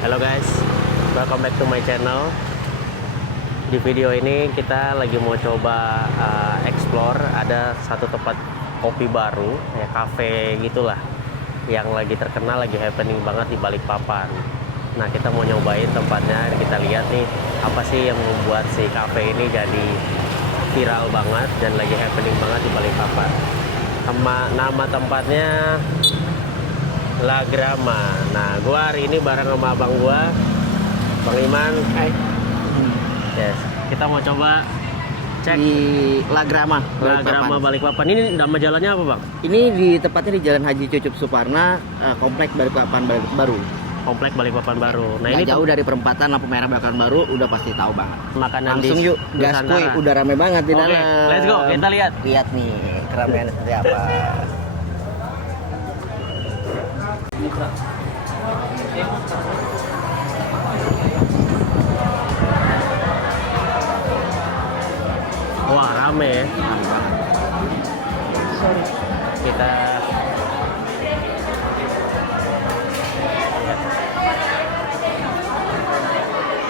Halo guys, welcome back to my channel. Di video ini kita lagi mau coba explore. Ada satu tempat kopi baru, ya cafe gitulah, yang lagi terkenal, lagi happening banget di Balikpapan. Nah, kita mau nyobain tempatnya. Kita lihat nih apa sih yang membuat si cafe ini jadi viral banget dan lagi happening banget di Balikpapan. Nama tempatnya La Grama. Nah, gua hari ini bareng sama abang gua, Bang Iman. Yes, kita mau coba cek di La Grama. La Grama Balikpapan. Ini nama jalannya apa, Bang? Ini di tepatnya di Jalan Haji Cucup Suparna, Komplek Balikpapan Baru. Komplek Balikpapan Baru. Nah, Nggak ini jauh dari perempatan lampu merah Balikpapan Baru, udah pasti tahu banget. makanan Langsung di yuk, gaskuy, Nusantara. udah rame banget di Oke, dalam. let's go. Kita lihat. Lihat nih keramaian seperti apa. Wah, rame ya. Kita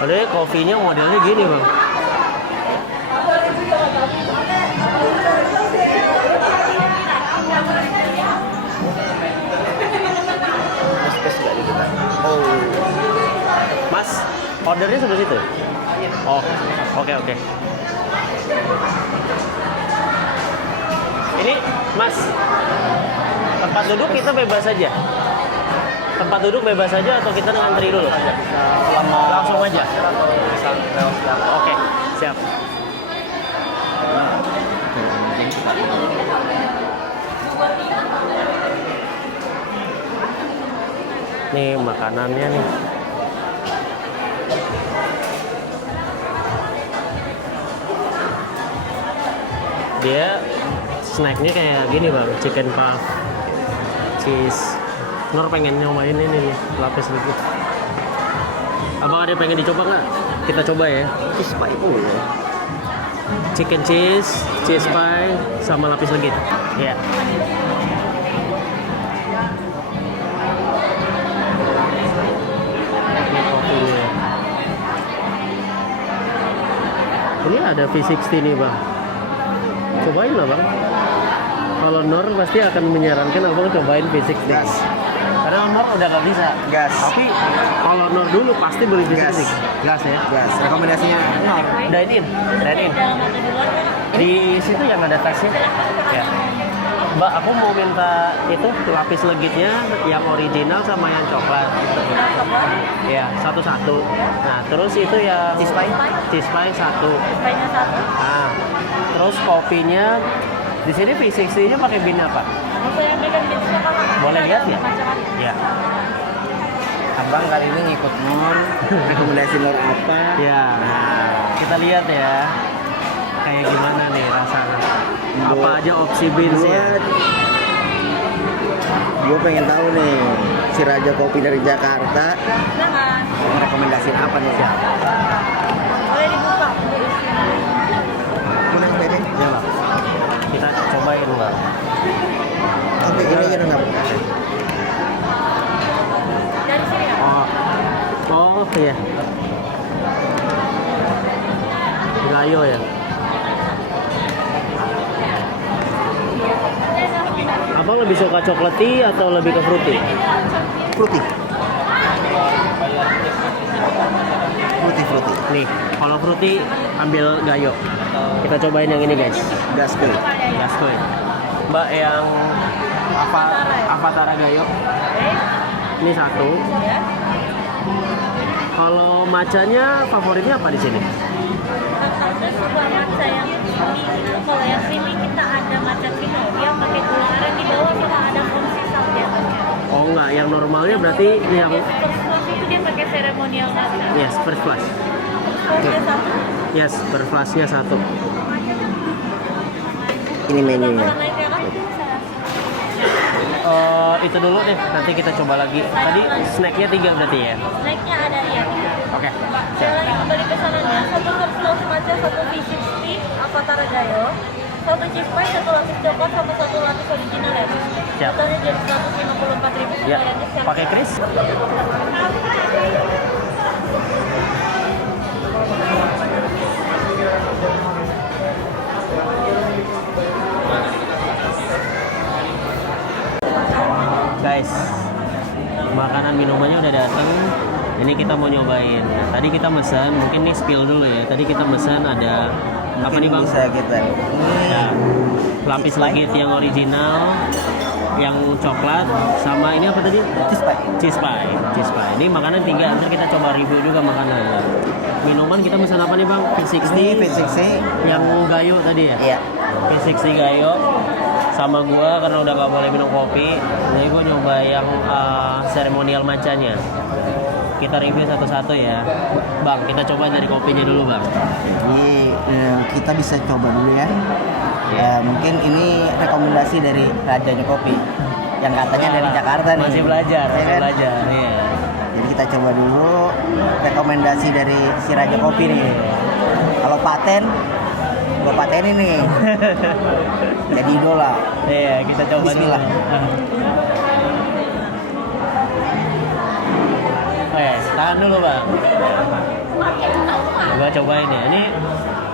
ada kopinya modelnya gini, Bang. Espes nggak di kita. Oh, Mas, ordernya sebelah situ? Oh, oke. Ini, Mas, tempat duduk kita bebas saja. Tempat duduk bebas saja atau kita ngantri dulu? Langsung aja. Oke, siap. Nih makanannya nih. Dia snacknya kayak gini, Bang, chicken puff, cheese. Nur pengen nyobain ini nih, lapis legit. Abang ada pengen dicoba nggak? Kita coba ya. cheese pie ya. Chicken cheese, cheese pie, sama lapis legit. Iya. Ini kopinya. Ini ada V60 nih, Bang. Cobain lah, Bang. Kalau Nur pasti akan menyarankan abang cobain V60. Gas. Karena Nur udah nggak bisa. Gas. Tapi kalau Nur dulu pasti beli V60. Gas ya. Gas. Rekomendasinya Nor. Dine in. Di situ yang ada tasnya. Ya. Mbak, aku mau minta itu lapis legitnya yang original sama yang coklat. Ya, satu-satu. Nah, terus itu yang Cheese pie? Cheese pie satu. Pie-nya satu. Nah, terus kopinya di sini V60-nya pakai bin apa? Maksudnya bikin pizza kan? Boleh lihat ya? Macam-macam. Ya. Abang kali ini ngikut Nor. Rekomendasi Nor apa? Ya. Kita lihat ya. Kayak gimana nih rasanya? Apa aja opsi beans-nya? Gue pengen tahu nih si Raja Kopi dari Jakarta Jangan. rekomendasiin apa nih? Boleh dibuka. Menang beda. Ya, Bang. Kita cobain, Bang. Oke, ini aja dong. Dari sini ya? Oh iya. Gayo ya. Abang lebih suka coklat tea atau lebih ke fruity? Fruity. Fruity. Nih, kalau fruity ambil gayo. Kita cobain yang ini, guys. Gas kuy. Gascoy. Mbak, yang Avatara gayo. Ini satu. Ya. Kalau macanya favoritnya apa di sini? Ada sebuah matcha yang creamy gitu. Kalau yang creamy kita ada matcha vino. Dia pakai gula aren di bawah sama ada fungsi sal di atasnya. Oh enggak, yang normalnya berarti yang Yang first class itu dia pakai ceremonial matcha. yes, first class. Dia satu. Yes, per flash-nya satu. Ini menunya. Kalau lainnya kan Itu dulu deh, nanti kita coba lagi. Tadi snacknya 3 berarti ya? snacknya ada ya. Oke. Saya lagi kembali pesanannya. Satu first class matcha, satu V60, Avatara Gayo. Satu cheese pie, satu lapis coklat, sama satu lapis original ya. Siap. Totalnya jadi 154.000. Ya, pakai kris? datang. Ini kita mau nyobain. Tadi kita pesan, mungkin nih spill dulu ya. Tadi kita pesan ada apa nih bang? Bisa kita ini Ya, lapis legit yang original, yang coklat, sama ini apa tadi? cheese pie. Cheese pie. Cheese pie. Ini makanan 3. Nanti kita coba review juga makanan. Minuman kita pesan apa nih bang? P60. Ini V60. Yang gayo tadi ya? Iya. P60 gayo. Sama gua karena udah gak boleh minum kopi, jadi gua nyoba yang seremonial macanya. Kita review satu-satu ya. Bang, kita coba dari kopinya dulu bang. Jadi kita bisa coba dulu ya. Mungkin ini rekomendasi dari rajanya kopi yang katanya dari Jakarta nih. Masih belajar, Ya masih kan? belajar. Iya. Jadi kita coba dulu rekomendasi dari si raja kopi nih. Kalau paten, gua patenin nih. Jadi idola. Iya, kita coba Bismillah. dulu. Tahan dulu bang. Gua cobain ya. Ini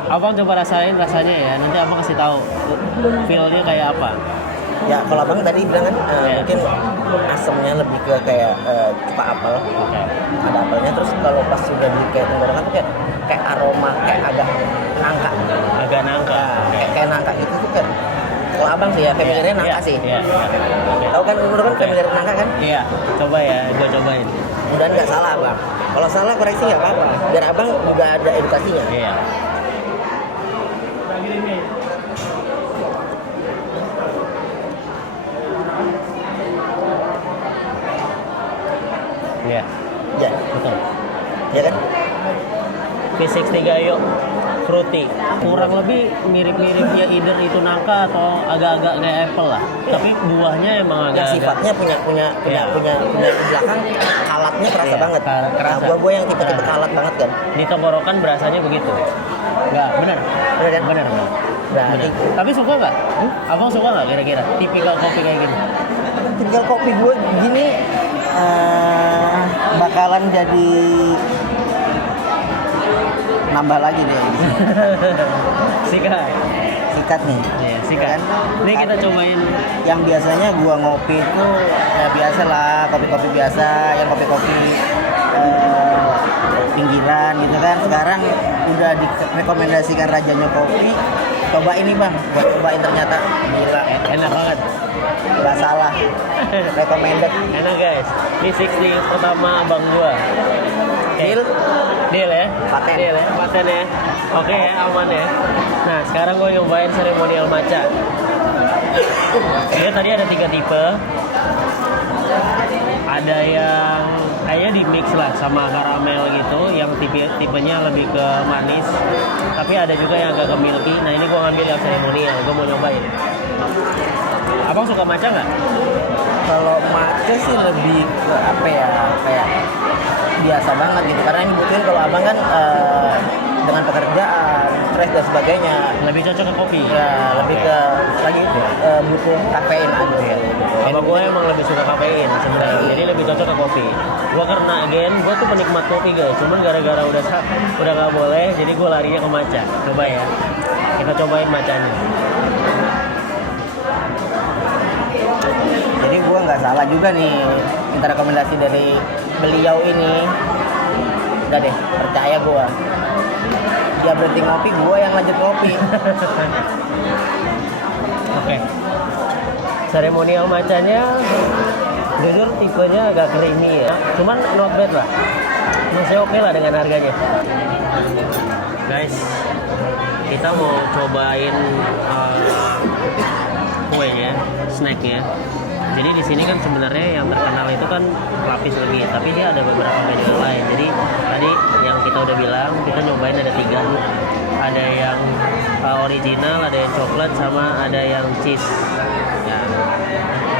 abang coba rasain rasanya ya. Nanti abang kasih tahu feel-nya kayak apa. Ya kalau abang tadi bilang kan Iya. mungkin asamnya lebih ke kayak cuka apel. Oke. Ada apelnya, terus kalau pas sudah di kayak tenggorokan tuh kayak aroma kayak agak nangka. Agak nangka. Oke. Kayak nangka gitu tuh kan. Kalau abang sih ya familiarnya nangka Iya, sih. Iya. Oke. Tahu kan menurut kan Oke. familiar nangka kan? Iya, coba ya, gua cobain. Mudah nggak salah abang. Kalau salah koreksi nggak apa-apa. Biar abang juga ada edukasinya. Iya. Iya, Ya, betul. ya kan? V60 Gayo fruity, kurang lebih mirip-mirip ya either itu nangka atau agak-agak kayak apple lah. Tapi buahnya emang Yang agak-agak sifatnya punya Iya. di belakang kalatnya kerasa Iya, banget. kerasa. Nah, buah-buah yang tipe-tipe Nah. kalat banget kan. di tenggorokan berasanya begitu. Enggak, bener. Bener kan? Bener, bener. Berarti Bener. Tapi suka nggak? Abang suka nggak kira-kira tipikal kopi kayak gini? tinggal kopi gue gini bakalan jadi nambah lagi deh. Sikat. Sikat nih. Iya, sikat. Ini kita cobain. Yang biasanya gua ngopi itu ya biasa lah, kopi-kopi biasa, yang kopi-kopi pinggiran gitu kan. Sekarang udah direkomendasikan rajanya kopi. Coba ini bang, gua cobain ternyata gila, Enak banget. nggak salah. Recommended. Enak guys. Ini 60 pertama abang gua. Deal? Deal ya? Paten. Deal ya? Paten ya? Oke ya, aman ya. Nah, sekarang gue nyobain seremonial matcha. Dia tadi ada 3 tipe. Ada yang kayaknya di mix lah sama karamel gitu, yang tipenya lebih ke manis. Tapi ada juga yang agak ke milky. Nah, ini gue ngambil yang seremonial, gue mau nyobain. Abang suka matcha nggak? Kalau matcha sih lebih ke apa ya, kayak biasa banget gitu. Karena ini butuhin kalau abang kan dengan pekerjaan, stres dan sebagainya. Lebih cocok ke kopi. Ya lebih ke lagi butuh kafein aja ya. Abang gue emang lebih suka kafein sebenarnya, jadi lebih cocok ke kopi. Gue karena gue tuh penikmat kopi guys, cuman gara-gara udah nggak boleh, jadi gue larinya ke matcha. Coba ya, kita cobain matchanya. Jadi gua nggak salah juga nih minta rekomendasi dari beliau ini. Udah deh, percaya gua. Dia berhenti ngopi, gua yang lanjut ngopi. Oke. Seremonial matchanya, jujur tipenya agak creamy ya, cuman not bad lah. Masih oke lah dengan harganya. Guys, kita mau cobain kuenya, snacknya. Jadi di sini kan sebenarnya yang terkenal itu kan lapis legit, tapi dia ada beberapa menu yang lain. Jadi tadi yang kita udah bilang, kita nyobain ada 3 nih. Ada yang original, ada yang coklat, sama ada yang cheese. Ya.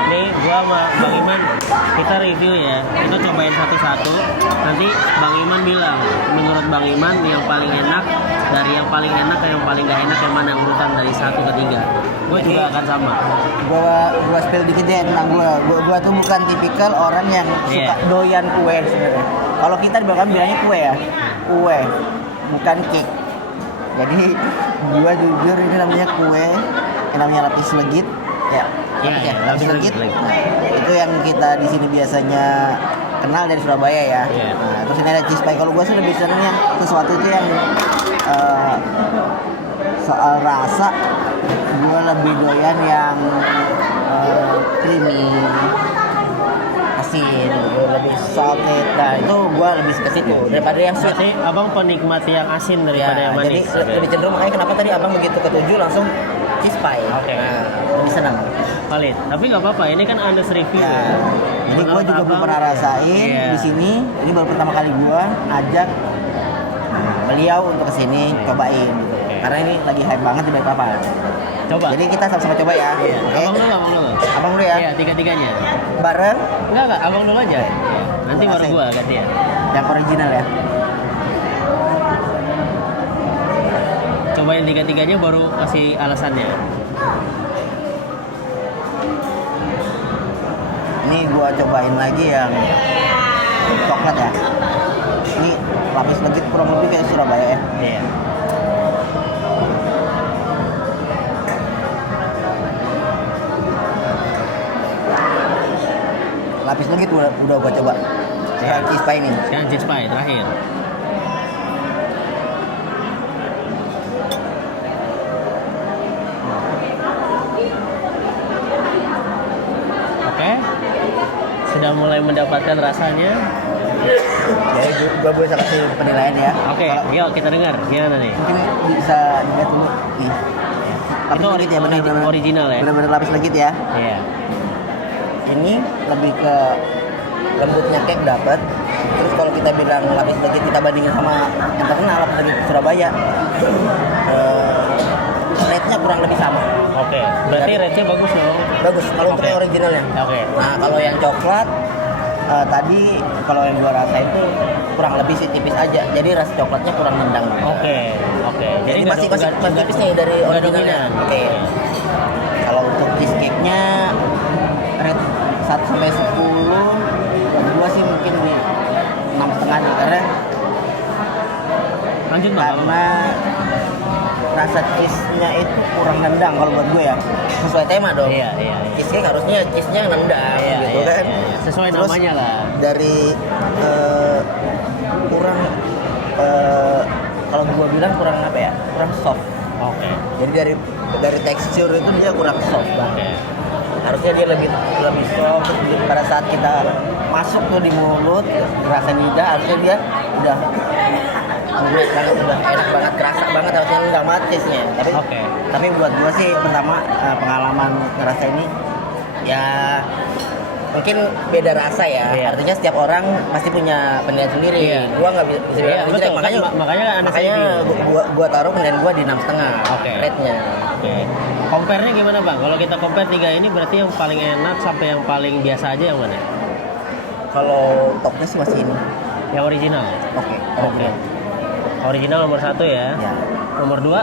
Ini gua sama Bang Iman kita review ya. Kita cobain satu-satu. Nanti Bang Iman bilang, menurut Bang Iman yang paling enak, dari yang paling enak ke yang paling gak enak yang mana, urutan dari 1 ke 3. Gue juga akan sama. Gua spill dikit deh tentang gua tuh bukan tipikal orang yang suka Iya. doyan kue sebenarnya. Kalau kita di belakang bilangnya kue ya, kue bukan cake. Jadi gua jujur ini namanya kue, yang namanya lapis legit ya. Iya, Lapis iya, lapis lapis legit. legit. Nah, itu yang kita di sini biasanya terkenal dari Surabaya ya. Iya. Nah, terus ini ada cheese pie. Kalau gue sih lebih senengnya sesuatu itu yang soal rasa, gue lebih doyan yang creamy, asin, lebih salted. Nah itu gue lebih ke situ daripada yang sweet. Berarti abang penikmat yang asin daripada yang Jadi manis. lebih cenderung, makanya kenapa tadi abang begitu ketujuh langsung cheese pie. Oke. Nah, lebih senang. Valid. Tapi nggak apa-apa. Ini kan honest review. Ya. Jadi gue juga belum pernah rasain di sini. Ini baru pertama kali gue ajak beliau untuk kesini cobain gitu. Karena ini lagi hype banget di Balikpapan. Coba. Jadi kita sama-sama coba ya. Iya. Oke? Abang dulu. Abang dulu ya. Iya, tiga-tiganya. Bareng Enggak, abang dulu aja. Nanti baru Rasain. gua gantian. yang original ya. Cobain tiga-tiganya baru kasih alasannya. Ini gua cobain lagi yang coklat ya. Ini lapis legit kurang lebih kayak Surabaya ya. Iya. Lapis legit udah gua coba. Sekarang cheese pie ini. Sekarang cheese pie terakhir. Oke. Sudah mulai mendapatkan rasanya. Jadi gua bisa kasih penilaian ya. Oke, Kalau yuk kita dengar gimana nih. mungkin bisa dilihat dulu. Ih. Lapis Itu legit ya, benar-benar original ya? Benar-benar lapis legit ya. Iya. Ini lebih ke lembutnya cake dapat. Terus kalau kita bilang lapis legit kita bandingin sama yang terkenal lapis legit Surabaya, rate-nya kurang lebih sama. Oke, berarti rate-nya bagus dong. Bagus kalau untuk Oke. yang originalnya. Oke. Nah kalau yang coklat tadi kalau yang gua rasain tuh kurang lebih sih tipis aja. Jadi rasa coklatnya kurang nendang. Oke. Jadi nggak masih nggak- masih tipis nih dari nggak originalnya. dominan. Oke. Kalau untuk cheesecake-nya rate 1 sampai 10, buat gua sih mungkin 6,5 nih karena Lanjut bang. karena rasa cheese-nya itu kurang nendang kalau buat gue ya. Sesuai tema dong. Iya. Cheesecake harusnya cheese-nya nendang Iya, gitu kan. iya. Sesuai Terus namanya lah. Dari kurang kalau gue bilang kurang apa ya? Kurang soft. Oke. Jadi dari tekstur itu dia kurang soft banget. Harusnya dia lebih soft. Terus pada saat kita masuk tuh di mulut, rasa lidah harusnya dia udah lembut banget, udah enak banget, kerasa banget, harusnya nggak matisnya. Oke. Tapi buat gua sih pertama pengalaman ngerasa ini ya mungkin beda rasa ya. Iya. Artinya setiap orang pasti punya penilaian sendiri. Iya. Gua nggak bisa Iya, bilang betul. jelek. Makanya Makanya ada makanya review. gua taruh penilaian gua di 6,5. Oke. Rate-nya. Oke. Compare-nya gimana bang? Kalau kita compare tiga ini berarti yang paling enak sampai yang paling biasa aja yang mana? Kalau topnya sih masih ini. Yang original. Oke. Original nomor 1 ya. Ya. Nomor 2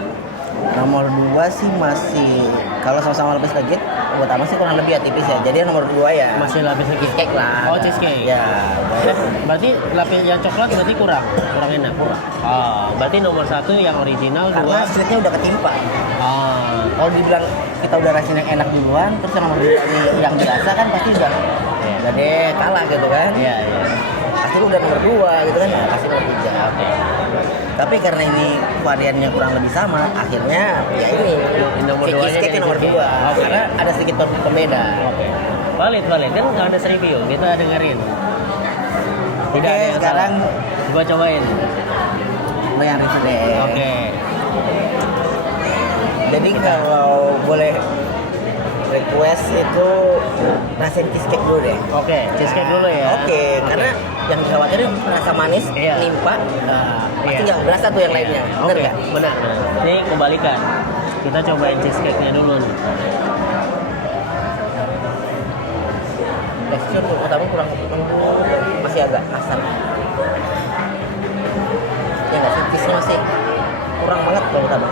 Nomor 2 sih masih kalau sama-sama lapis legit buat apa sih kurang lebih ya tipis ya. Jadi yang nomor 2 ya masih lapis lagi. cheesecake lah. Oh, cheesecake. Ya. Berarti lapis yang coklat berarti kurang enak. Oh, berarti nomor 1 yang original, Karena 2. sweetnya udah ketimpa. Ah, Kalau dibilang kita udah rasain yang enak duluan, terus yang nomor 2 ini yang biasa kan pasti udah Iya. udah deh kalah gitu kan. iya. Pasti udah nomor 2 gitu kan. Ya, pasti nomor 3. Oke. Tapi karena ini variannya kurang lebih sama, akhirnya ya ini Nomor duanya cheesecake jadi nomor 2. cheesecake. Oke. Karena ada sedikit pembeda. Oke. Valid kan nggak ada review, kita dengerin. Tidak Oke, ada yang sekarang salah. Gua cobain. lo yang review deh. Oke. Jadi kalau boleh request itu rasain cheesecake dulu deh. Oke, cheesecake dulu ya. Oke, karena yang dikhawatirin rasa manis, Iya. limpa, pasti Iya. nggak berasa tuh yang lainnya. Bener Oke, nggak? benar. Ini kebalikan. Kita cobain cheesecake-nya dulu nih. Tekstur tuh pertama kurang masih agak kasar. Ya nggak sih, cheese-nya masih kurang banget kalau pertama.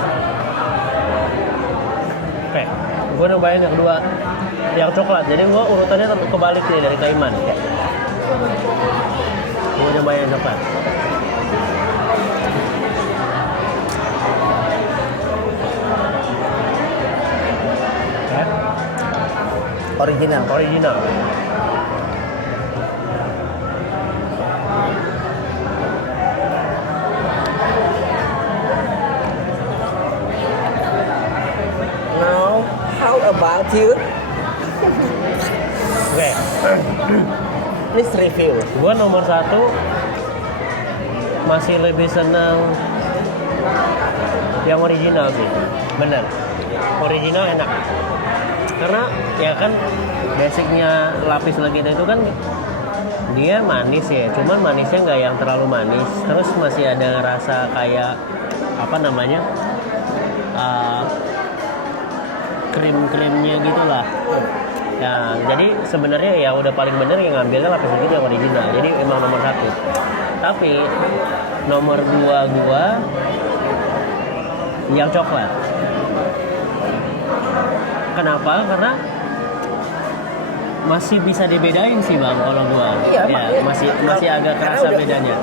Oke, gue nyobain yang kedua, yang coklat. Jadi gue urutannya kebalik nih dari Kaiman. Gue nyobain yang coklat. Oke, Original. original. Ciu. Oke, Please review. gua nomor 1 masih lebih senang yang original sih, bener. Original enak, karena ya kan basicnya lapis legit itu kan dia manis ya, cuman manisnya nggak yang terlalu manis, terus masih ada rasa kayak apa namanya krim-krimnya gitulah. Ya, jadi sebenarnya ya udah paling bener yang ngambilnya lapis legit yang original. Jadi emang nomor 1. Tapi nomor 2 gua yang coklat. Kenapa? Karena masih bisa dibedain sih bang kalau gua. Iya, ya, masih agak karena kerasa udah, bedanya.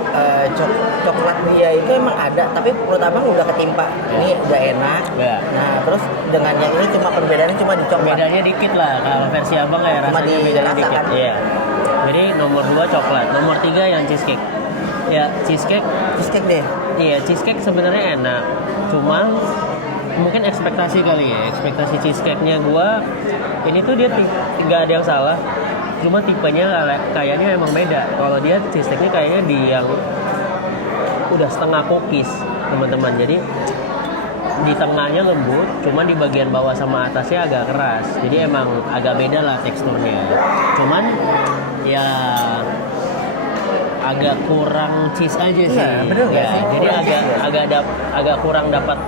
Coklat dia itu emang ada, tapi menurut abang udah ketimpa. Ini udah enak. Ya. Nah, terus dengan yang ini cuma perbedaannya cuma di coklat. Bedanya dikit lah kalau versi abang kayak Cuma rasanya bedanya dirasa, dikit. kan? Iya. Jadi nomor 2 coklat, nomor 3 yang cheesecake. Ya cheesecake. Cheesecake deh. Iya, cheesecake sebenarnya enak. Cuman mungkin ekspektasi kali ya. Ekspektasi cheesecake-nya gua ini tuh dia nggak ada yang salah. Cuma tipenya kayaknya emang beda. Kalau dia cheesecake-nya kayaknya di yang udah setengah cookies, teman-teman. Jadi di tengahnya lembut, cuma di bagian bawah sama atasnya agak keras. Jadi emang agak beda lah teksturnya. Cuman ya agak kurang cheese aja sih. Iya, bener nggak Ya, sih? jadi Kurang agak cheese ya? agak kurang dapat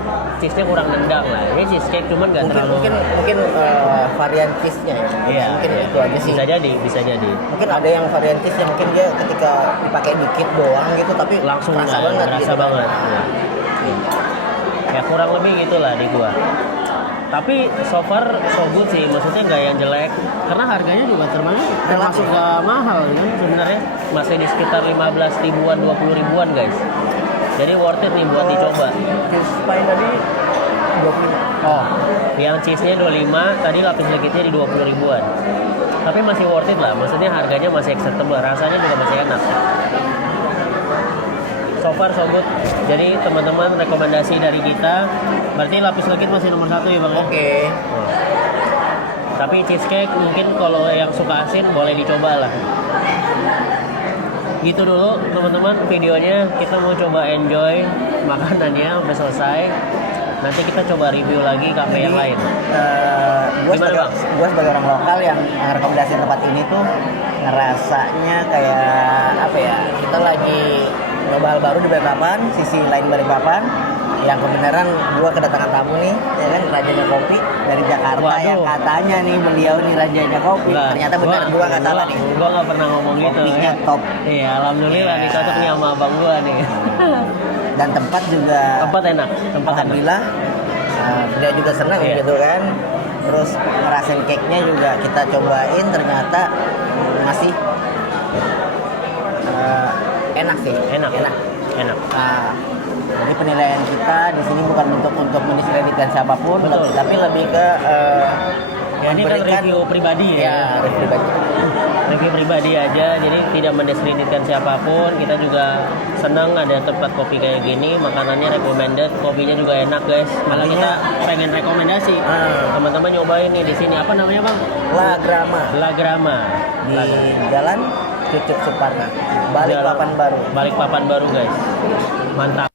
cheese-nya, kurang nendang lah. Ini cheesecake cuman nggak terlalu. Mungkin varian cheese-nya ya. Iya, Mungkin iya. itu aja sih. Bisa jadi. Mungkin ada yang varian cheese yang mungkin dia ketika dipakai dikit doang gitu, tapi Langsung kerasa nggak, banget. berasa gitu kan. banget. Iya. Ya kurang lebih gitulah di gua. Tapi so far so good sih, maksudnya nggak yang jelek. Karena harganya juga termasuk nggak mahal kan sebenarnya, masih di sekitar 15 ribuan, 20 ribuan guys. Jadi worth it nih buat dicoba. Cheese pie tadi 25. Oh, yang cheese-nya 25, tadi lapis legitnya di 20 ribuan. Tapi masih worth it lah, maksudnya harganya masih acceptable, rasanya juga masih enak. So far so good. Jadi teman-teman, rekomendasi dari kita, berarti lapis legit masih nomor 1 ya bang ya? Oke. Tapi cheesecake mungkin kalau yang suka asin boleh dicoba lah. Gitu dulu teman-teman videonya, kita mau coba enjoy makanannya udah selesai. Nanti kita coba review lagi kafe yang lain. Gue Gimana, sebagai, Bang? gua sebagai orang lokal yang rekomendasi tempat ini tuh ngerasanya kayak apa ya? Kita lagi nyoba hal baru di Balikpapan, sisi lain Balikpapan. Yang kebenaran gue kedatangan tamu nih, ya kan, rajanya kopi dari Jakarta. Waduh. Yang katanya nih beliau nih rajanya kopi. Nah, Ternyata benar, gue nggak salah nih. Gua nggak pernah ngomong gitu. Kopinya Ya. top. Iya, alhamdulillah Iya. nih cocok nih sama abang gua nih. Dan tempat juga. Tempat enak. Alhamdulillah, dia juga senang Iya. gitu kan. Terus ngerasain cake-nya juga kita cobain, ternyata masih enak sih. Enak. Nah, jadi penilaian kita di sini bukan untuk mendiskreditkan siapapun, Betul. tapi lebih ke Ya ini kan review pribadi ya. Ya, review pribadi. Review pribadi aja, jadi tidak mendiskreditkan siapapun. Kita juga senang ada tempat kopi kayak gini, makanannya recommended, kopinya juga enak guys. Malah kita pengen rekomendasi. Teman-teman nyobain nih di sini, apa namanya bang? La Grama La Grama di Jalan Cucuk Suparna, Balikpapan Baru. Balikpapan Baru guys, mantap.